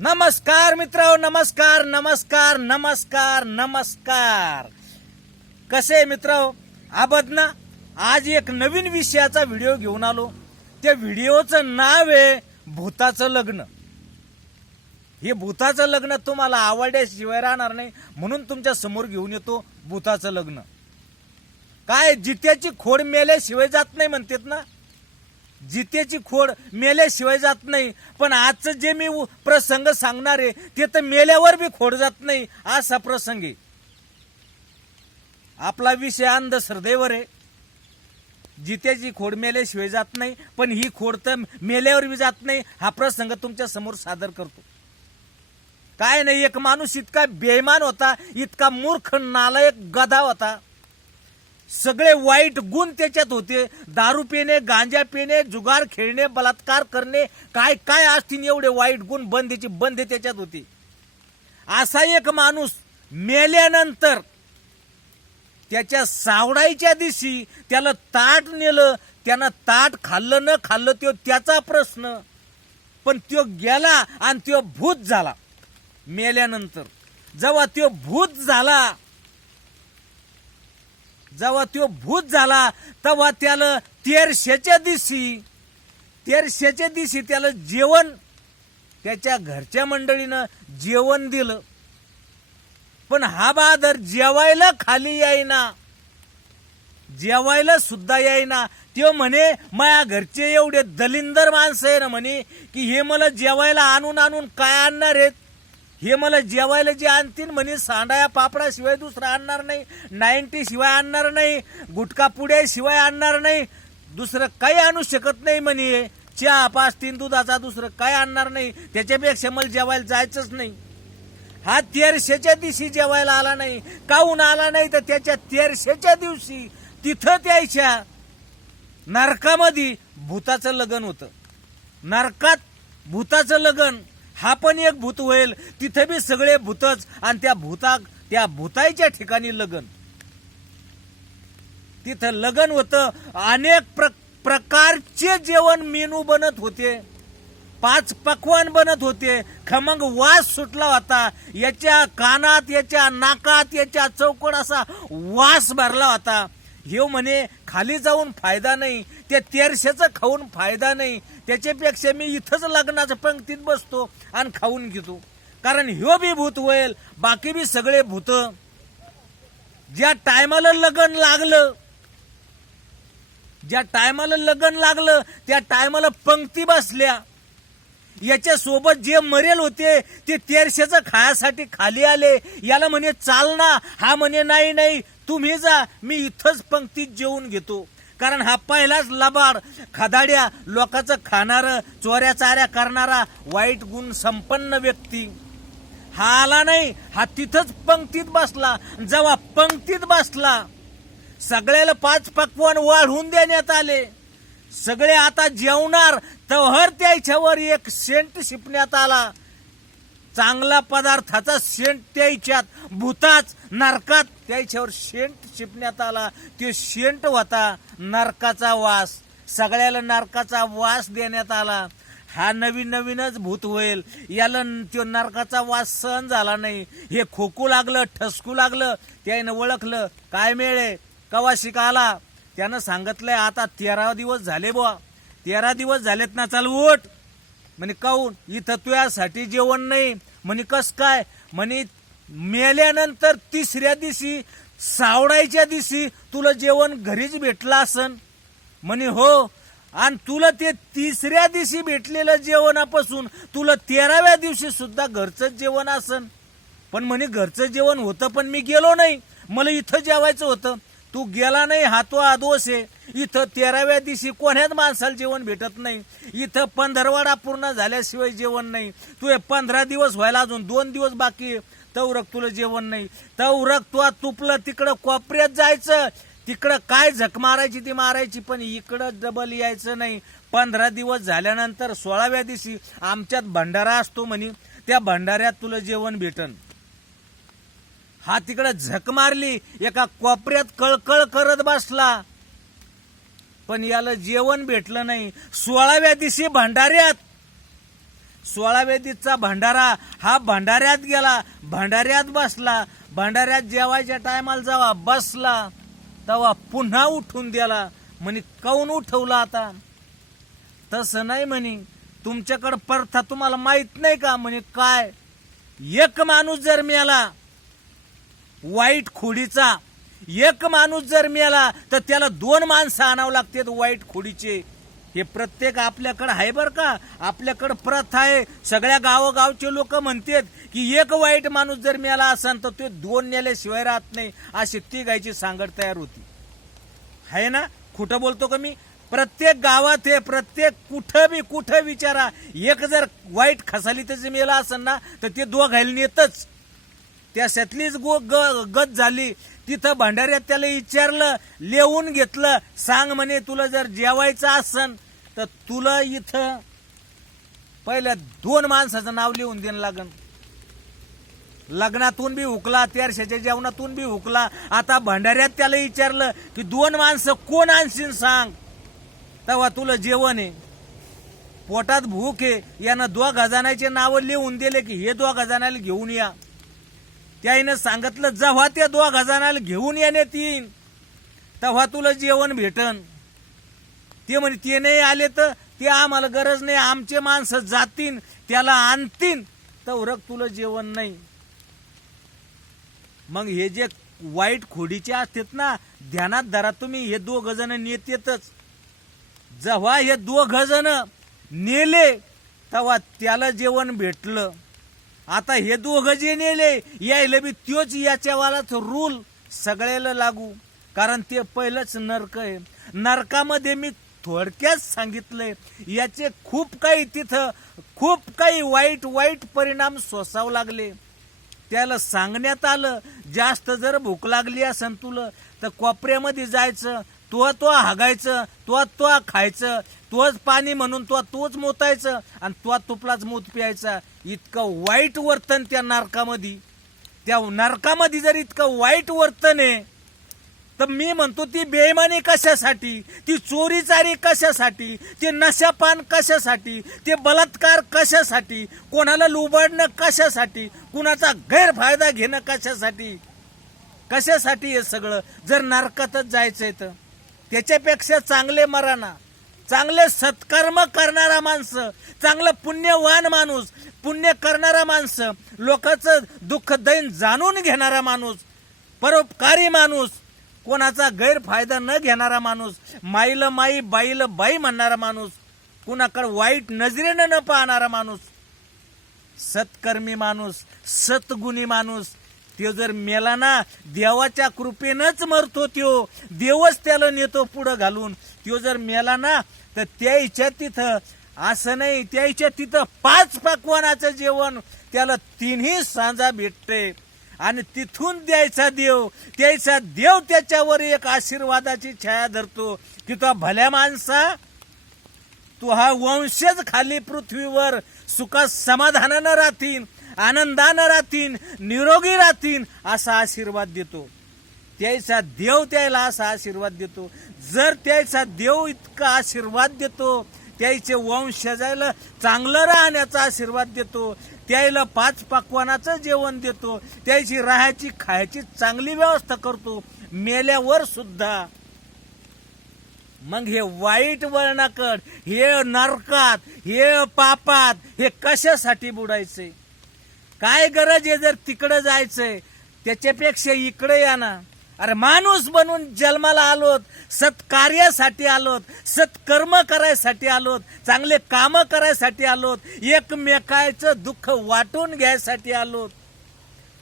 नमस्कार मित्र नमस्कार नमस्कार नमस्कार नमस्कार. कसे मित्र आबद ना आज एक नवीन विषयाचा व्हिडिओ घेऊन आलो. त्या व्हिडिओचं नाव आहे भूताचं लग्न. हे भूताचं लग्न तुम्हाला आवडल्याशिवाय राहणार नाही म्हणून तुमच्यासमोर घेऊन येतो भूताचं लग्न. काय जित्याची खोड मेल्याशिवाय जात नाही म्हणतात ना? जितेची खोड मेल्याशिवाय जात नाही. पण आजचं जे मी उ- प्रसंग सांगणार आहे ते तर मेल्यावर बी खोड जात नाही असा प्रसंग आहे. आपला विषय अंधश्रद्धेवर आहे. जित्याची खोड मेल्याशिवाय जात नाही पण ही खोड तर मेल्यावर बी जात नाही हा प्रसंग तुमच्यासमोर सादर करतो. काय नाही एक माणूस इतका बेमान होता इतका मूर्ख नालायक गधा होता. सगळे वाईट गुण त्याच्यात होते. दारू पिणे गांजा पिणे जुगार खेळणे बलात्कार करणे काय काय असतील एवढे वाईट गुण बंदीची बंद त्याच्यात होती. असा एक माणूस मेल्यानंतर त्याच्या सावडाईच्या दिवशी त्याला ताट नेलं त्यानं ताट खाल्लं न खाल्लं तो त्याचा प्रश्न. पण तो गेला आणि तो भूत झाला. मेल्यानंतर. जेव्हा तो भूत झाला जेव्हा तो भूत झाला तेव्हा त्याला तेरशेच्या दिवशी तेरशेच्या दिवशी त्याला जेवण त्याच्या घरच्या मंडळीनं जेवण दिलं. पण हा बहादर जेवायला खाली येईना जेवायला सुद्धा येईना त्यो म्हणे माया घरचे एवढे दलिंदर माणसं आहे ना म्हणे की हे मला जेवायला आणून आणून काय आणणार आहेत? हे मला जेवायला जे आणतील म्हणे सांडाया पापडा शिवाय दुसरं आणणार नाही नाईन्टी शिवाय आणणार नाही गुटखा पुड्या शिवाय आणणार नाही दुसरं काही आणू शकत नाही म्हणे. चहा पाच तीन दुधाचा दुसरं काय आणणार नाही. त्याच्यापेक्षा मला जेवायला जायचंच नाही. हा तेरशेच्या दिवशी जेवायला आला नाही. काहून आला नाही? तर त्याच्या तेरशेच्या दिवशी तिथं त्याच्या नरकामध्ये भूताचं लगन होतं. नरकात भूताचं लगन. हा पण एक भूत होईल. तिथे बी सगळे भूतच आणि त्या भूताक त्या भूताईच्या ठिकाणी लगन. तिथं लगन होतं. अनेक प्र प्रकारचे जेवण मेनू बनत होते. पाच पक्वान बनत होते. खमंग वास सुटला होता. याच्या कानात याच्या नाकात याच्या चौकड असा वास भरला होता. हे म्हणे खाली जाऊन फायदा नाही. ते तेरशेचं खाऊन फायदा नाही. त्याच्यापेक्षा मी इथंच लग्नाच्या पंक्तीत बसतो आणि खाऊन घेतो. कारण ह्यो बी भूत होईल बाकी बी सगळे भूत. ज्या टायमाला लग्न लागलं ज्या टायमाला लग्न लागलं त्या टायमाला पंक्ती बसल्या. याच्या सोबत जे मरेल होते ते तेरशेचं खायासाठी खाली आले. याला म्हणे चालना. हा म्हणे नाही नाही तुम्ही जा. मी इथंच पंक्तीत जेवून घेतो. कारण हा पहिलाच लबाड. खदाड्या लोकांचं खाणारं चोऱ्या चाऱ्या करणारा वाईट गुण संपन्न व्यक्ती. हा आला नाही हा तिथंच पंक्तीत बसला. जेव्हा पंक्तीत बसला सगळ्याला पाच पक्वान वाढवून देण्यात आले. सगळे आता जेवणार तहर त्याच्यावर एक सेंट शिपण्यात आला. चांगला पदार्थाचा शेंट त्याच्यात भूताच नरकात. त्याच्यावर शेंट शिपण्यात आला. ते शेंट होता नरकाचा वास. सगळ्याला नरकाचा वास देण्यात आला. हा नवीन नवीनच भूत होईल. याला तो नरकाचा वास सहन झाला नाही. हे खोकू लागलं ठसकू लागलं. त्यानं ओळखलं. काय मिळे कवा शिकाला? त्यानं सांगितलंय आता तेरा दिवस झाले बुवा. तेरा दिवस झालेत ना चाल उठ. म्हणे काऊन? इथं तुझ्यासाठी जेवण नाही. म्हणे कस काय? म्हणे मेल्यानंतर तिसऱ्या दिवशी सावडायच्या दिवशी तुला जेवण घरीच भेटलं असन. म्हणे हो. आणि तुला ते तिसऱ्या दिवशी भेटलेलं जेवणापासून तुला तेराव्या दिवशी सुद्धा घरचं जेवण असन. पण म्हणे घरचं जेवण होतं पण मी गेलो नाही. मला इथं जेवायचं होतं. तू गेला नाही हा तो आदोष आहे. इथं तेराव्या दिवशी कोण्याच माणसाला जेवण भेटत नाही? इथं पंधरवाडा पूर्ण झाल्याशिवाय जेवण नाही. तू हे पंधरा दिवस व्हायला अजून दोन दिवस बाकी तवरक तुला जेवण नाही. तवरक तू तुपलं तिकडं कोपऱ्यात जायचं. तिकडं काय झक मारायची ती मारायची पण इकडं डबल यायचं नाही. पंधरा दिवस झाल्यानंतर सोळाव्या दिवशी आमच्यात भंडारा असतो म्हणे. त्या भंडाऱ्यात तुला जेवण भेटन. हा तिकडं झक मारली एका कोपऱ्यात कळकळ करत बसला. पण याला जेवण भेटलं नाही. सोळाव्या दिवशी भंडाऱ्यात. सोळाव्या दिवसचा भंडारा हा भंडाऱ्यात गेला. भंडाऱ्यात बसला. भंडाऱ्यात जेवायच्या टायमाला जेव्हा बसला तेव्हा पुन्हा उठून दिला. म्हणे काऊन उठवला आता? तसं नाही म्हणे. तुमच्याकडं प्रथा तुम्हाला माहीत नाही का? म्हणे काय? एक माणूस जर मिळाला वाईट खोडीचा एक माणूस जर मिळाला तर त्याला दोन माणसं आणावं लागतात वाईट खोडीचे. हे प्रत्येक आपल्याकडं आहे बरं का? आपल्याकडं प्रथा आहे. सगळ्या गावोगावचे लोक म्हणतात की एक वाईट माणूस जर मिळाला असेल तर ते दोन नेल्याशिवाय राहत नाही. अशी ती गायची सांगड तयार होती. आहे ना? खोटं बोलतो का मी? प्रत्येक गावात हे प्रत्येक कुठं बी कुठं विचारा. एक जर वाईट खसाली त्याची मेला असेल ना तर ते दोघायला नेतच. त्याच्यातलीच गो ग गत झाली. तिथं भंडाऱ्यात त्याला विचारलं लिहून घेतलं सांग म्हणे तुला जर जेवायचं असन तर तुला इथं पहिल्या दोन माणसाचं नाव लिहून देणं लागन. लग्नातून बी हुकला तेरशाच्या जेवणातून बी हुकला. आता भंडाऱ्यात त्याला विचारलं की दोन माणसं कोण आणशील सांग? तेव्हा तुला जेवण आहे. पोटात भूक आहे. यानं दोघ जणांचे नावं लिहून दिले की हे दोघ जणाला घेऊन या. त्याईनं सांगितलं जेव्हा त्या दोघ जणाला घेऊन येण्यात येईन तेव्हा तुला जेवण भेटन. ते म्हणे ते नाही आले तर ते आम्हाला गरज नाही. आमचे माणसं जातीन त्याला आणतीन. तर तुला जेवण नाही. मग हे जे वाईट खोडीचे असतात ना ध्यानात धरा तुम्ही हे दोघ जण नेतेतच. जेव्हा हे दोघ जण नेले तेव्हा त्याला जेवण भेटलं. आता हे दोघं जे नेले यायला बी त्योच याच्यावालाच रूल सगळ्याला लागू. कारण ते पहिलंच नरक आहे. नरकामध्ये मी थोडक्यात सांगितलंय याचे खूप काही तिथं खूप काही वाईट वाईट परिणाम सोसावं लागले. त्याला सांगण्यात आलं जास्त जर भूक लागली असन तुला तर कोपऱ्यामध्ये जायचं तो तो हागायचं तो तो खायचं तोच पाणी म्हणून तो तोच मोतायचं आणि तो तुपलाच मूत प्यायचा. इतकं वाईट वर्तन त्या नरकामध्ये. त्या नरकामध्ये जर इतकं वाईट वर्तन आहे तर मी म्हणतो ती बेईमानी कशासाठी ती चोरीचारी कशासाठी ते नशापान कशासाठी ते बलात्कार कशासाठी कोणाला लुबाडणं कशासाठी कुणाचा गैरफायदा घेणं कशासाठी? कशासाठी हे सगळं? जर नरकातच जायचंय तर. त्याच्यापेक्षा चांगले मराना चांगले सत्कर्म करणारा माणसं चांगलं पुण्यवान माणूस पुण्य करणारा माणसं लोकांचं दुःख दैन जाणून घेणारा माणूस परोपकारी माणूस कोणाचा गैरफायदा न घेणारा माणूस माईला माई बाईला बाई म्हणणारा माणूस कुणाकडे वाईट नजरेनं न पाहणारा माणूस सत्कर्मी माणूस सतगुणी माणूस तो जर मेला ना देवाच्या कृपेनंच मरतो त्यो देवच त्याला नेतो पुढं घालून त्यो जर मेला ना तर त्याच्या तिथं. असं नाही त्याच्या तिथं पाच पकवानाचं जेवण. त्याला तिन्ही सांजा भेटते. आणि तिथून द्यायचा देव द्यायचा देव त्याच्यावर एक आशीर्वादाची छाया धरतो. की तो भल्या माणसा तू हा वंशज खाली पृथ्वीवर सुखात समाधानानं राहतीन आनंदानं राहतीन निरोगी राहतीन असा आशीर्वाद देतो. त्याचा देव त्याला असा आशीर्वाद देतो. जर त्याचा देव इतका आशीर्वाद देतो त्याचे वंशजाला चांगलं राहण्याचा आशीर्वाद देतो त्याला पाच पक्वानाचं जेवण देतो त्याची राहायची खायची चांगली व्यवस्था करतो मेल्यावर सुद्धा. मग हे वाईट वळणाकड हे नरकात हे पापात हे कशासाठी बुडायचे? काय गरज आहे जर तिकडं जायचंय? त्याच्यापेक्षा इकडे या ना. अरे माणूस बनून जन्माला आलोत सत्कार्यासाठी आलोत सत्कर्म करायसाठी आलोत चांगले काम करायसाठी आलोत एकमेकाचं दुःख वाटून घ्यायसाठी आलोत.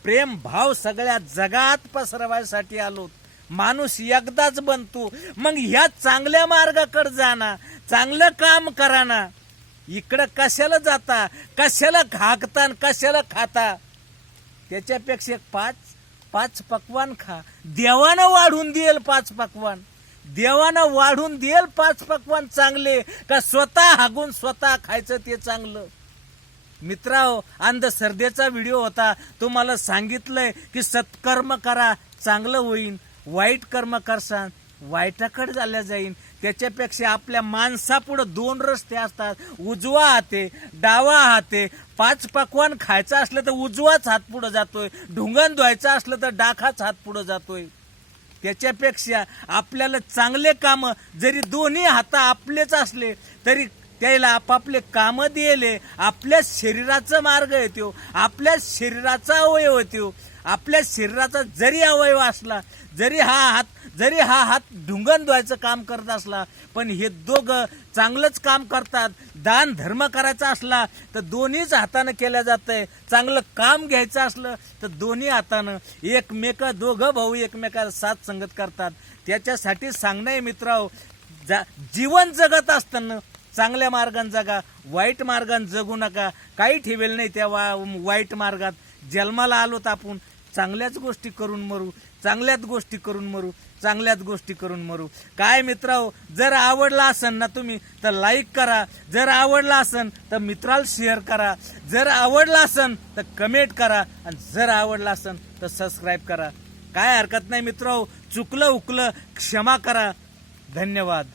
प्रेम भाव सगळ्या जगात पसरवायसाठी आलोत. माणूस एकदाच बनतो मग ह्या चांगल्या मार्गाकडे जाना चांगलं काम करा ना इकडं कशाला जाता कशाला खाकता कशाला खाता? त्याच्यापेक्षा एक पाच पाच पकवान खा. देवानं वाढून देईल पाच पकवान. देवानं वाढून देईल पाच पकवान चांगले. का स्वतः हागून स्वतः खायचं ते चांगलं? मित्राओ अंधश्रद्धेचा व्हिडिओ होता. तुम्हाला सांगितलंय की सत्कर्म करा चांगलं होईन. वाईट कर्म करसान वाईटाकडे झाल्या जाईन. त्याच्यापेक्षा आपल्या माणसापुढं दोन रस्ते असतात. उजवा हाते डावा हाते. पाच पकवान खायचं असलं तर उजवाच हात पुढं जातोय. ढुंगण धुवायचं असलं तर डाखाच हात पुढं जातोय. त्याच्यापेक्षा आपल्याला चांगले काम जरी दोन्ही हात आपलेच असले तरी त्याला आपापले काम दिले आपल्या शरीराचा मार्ग येतो. आपल्या शरीराचा अवयव येतो. आपल्या शरीराचा जरी अवयव असला जरी हा हात जरी हा हात ढुंगण धुवायचं काम करत असला पण हे दोघं चांगलंच काम करतात. दान धर्म करायचा असला तर दोन्हीच हातानं केलं जातंय. चांगलं काम घ्यायचं असलं तर दोन्ही हातानं. एकमेक दोघं भाऊ एकमेकाला साथ संगत करतात. त्याच्यासाठी सांगणं आहे मित्रांनो जा जीवन जगत असताना चांगल्या मार्गाने जगा वाईट मार्गाने जगू नका. काही ठेवेल नाही त्या वा वाईट मार्गात. जन्माला आलोत आपण चांगल्याच गोष्टी करून मरू चांगल्याच गोष्टी करून मरू चांगल्याच गोष्टी करून मरू. काय मित्रांनो जर आवडला असन ना तुम्ही तर लाईक करा. जर आवडला असन तर मित्राला शेअर करा. जर आवडला असन तर कमेंट करा. आणि जर आवडला असन तर सबस्क्राईब करा. काय हरकत नाही मित्रो चुकलं उकलं क्षमा करा. धन्यवाद.